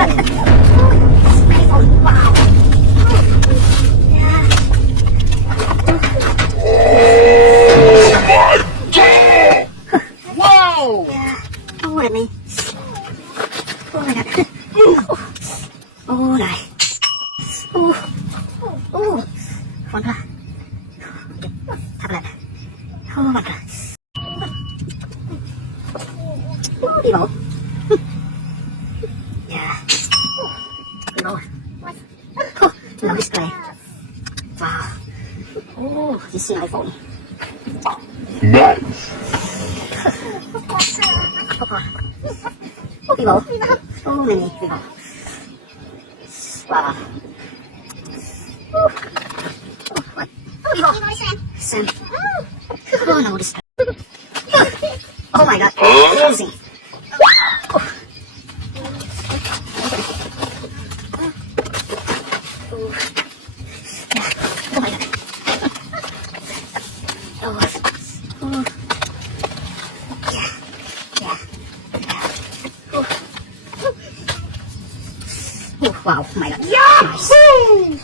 Wow. Wow! Oh, let me. Oh my god. Oh, này. Oh. Oh. Con ra. Thật là. Oh my god. Oh, đi bộ. Yeah. Đi bộ. Oh, no display. Wow. Oh, this is an iPhone. Nice! Oh, people. So many people. Wow. Oh, what? People. Sam. Oh, no, this. Oh my god. Amazing. Oh. Oh my god. Oh. Oh. Yeah. Yeah. Oh. Oh, wow, oh my god. Yahoo!